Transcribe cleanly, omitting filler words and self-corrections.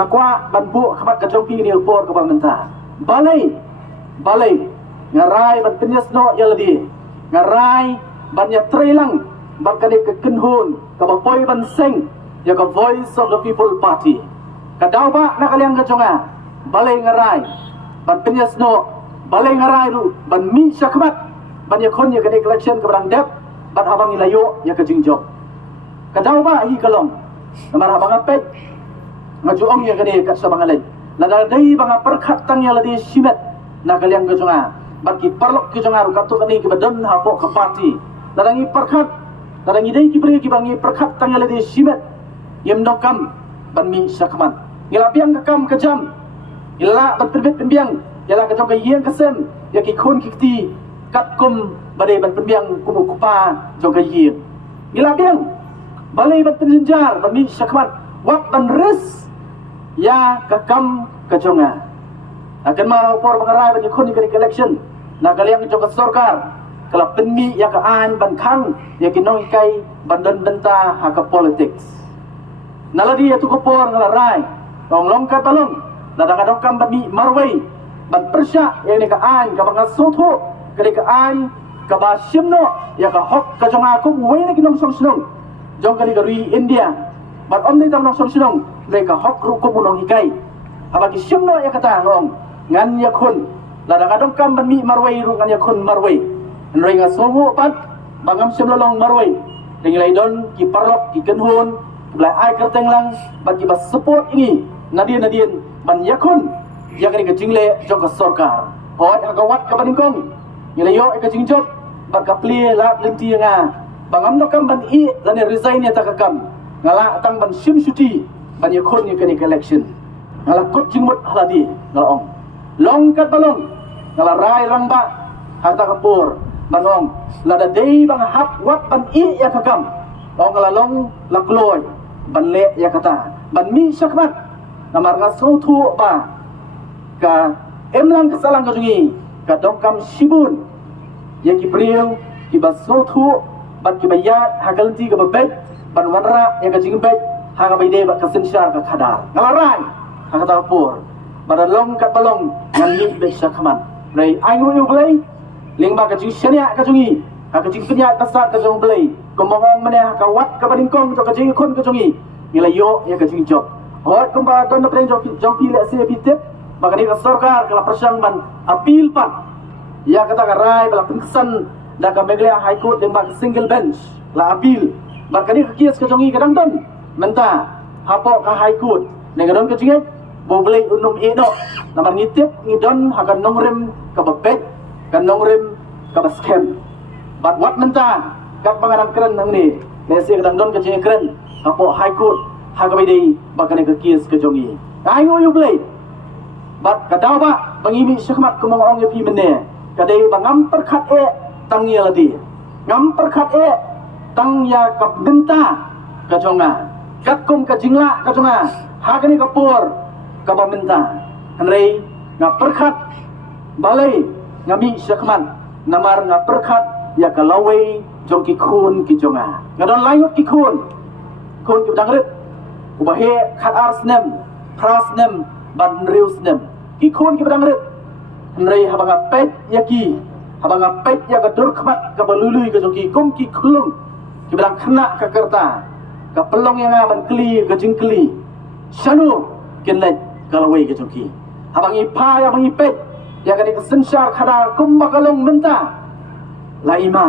ngakwa ban bu khamat ka jong pi ni por ka menta balai ngarai ban penyes no yaladi ngarai ban ya trailang ban ka ke kenhun ka ba poi ban seng ya ka voice of the people party ka daw ba na kaliang ka jonga balai ngarai ban penyes no balai ngarai ru ban mi syakmat ban ya kon ya ka election ka barang dep ban habang ilayo ya ka jingjok ka daw ba hi kalong namar habang apet ngajuong ya kani kat sa bangalay nadalday banga perkhat tang ya ladi simet na kaliang ka jonga bagi parlok ki jonga ru katu kani ki badan hapo ka party nadangi perkhat nadangi dei ki beri ki bangi perkhat tang ya ladi simet yem dokam ban mi syakmat ngila piang ka kam ka jam ila ban terbit pembiang yala ka jong ka yeng ka sem ya ki khon ki ti kat kum badai ban pembiang kumu kupa jong ka yeng ngila piang balai ban tenjar ban mi syakmat wat ban res ya kakam kajonga akan mau por pengarai bagi kon di election na kalian jong sorkar kala penmi ya ka an ban khang ya kinong kai bandan benta ha ka politics naladi ya tu ko por ngalarai long ka talong nadang kam bami marwai ban persya ya ni ka an ka bang sotho kali ka an ka ba simno ya ka hok ka jonga ku wei ni kinong song snong jong kali ka ri India bat om ni tam nong song snong mereka hok ru ko bunong hikai abagi simno ya kata ngong ngan ya kun ladang adong kam ban mi marwai ru ngan ya kun marwai nrei nga sowo pat bangam simlo long marwai dengilai don ki parlok ki kenhun lai ai kerteng lang bagi bas support ini nadien ban ya kun ya kani ka jingle jong ka sorkar hoi agawat ka baningkong ngilayo ka jingjok baka pli la limti nga bangam no kam ban i dan resign ya takakam ngala tang ban sim suti ban ya kon ni kani election ngala kot jingmut haladi ngala ong long kat balong ngala rai rangba hata kapur banong lada dei bang hap wat ban i ya kakam ong ngala long lakloy ban le ya kata ban mi syakmat namar nga sotu ba ka emlang kesalang ka jungi ka dongkam sibun ya ki priyo ki basotu ban ki bayat hagalti ka babet ban wanra ya ka jingbet hanga bayde ba kasensyar ka khadar ngalarai hanga tapur badalong kat balong ngali be syakman rai aingu yu blai lingba ka jing syania ka jungi ka jing penya tasat ka jong blai komong mene ka wat ka badingkong to ka jing khon ka jungi ilayo ya ka jing job hot kumba don na jong pi le se pitep bagani ka sarkar kala persang ban appeal pan ya kata ka rai bala pengkesan da ka meglia high court lingba single bench la appeal bagani ka kias ka jongi kadang don menta hapo ka high court nengadon ka jinget boblei unum ino namar ngitip ngidon hakan nongrem ka babet kan nongrem ka baskem bat wat menta kat pangarang keren nang ni nesi kadang don ka jinget keren hapo high court hagabai dei bagani ka kias ka jongi ai ngoyu blei bat kadaw ba bangimi syakmat kumong ong yapi mene kadai bangam perkhat e tang ya ladi ngam perkhat e tang ya ka benta ka jonga kat kum ka jingla ka jonga hagani ka por ka bamenta hanrei nga perkhat balai ngami syakmat namar nga perkhat ya ka lawei jong ki khun ki jonga ngadon layut ki khun ki dangret ubahe khat arsnem prasnem ban riusnem ki khun ki badang ret nrei habang apet yaki habang apet ya ka dur khmat ka balului ka joki kum ki khulung ki badang khna ka kerta ka pelong yang ban kli ka jingkli shanu kenlet kalawai ka joki habang ipa ya bang ipet ya ka ni ka sensyar khada kum bakalong menta laima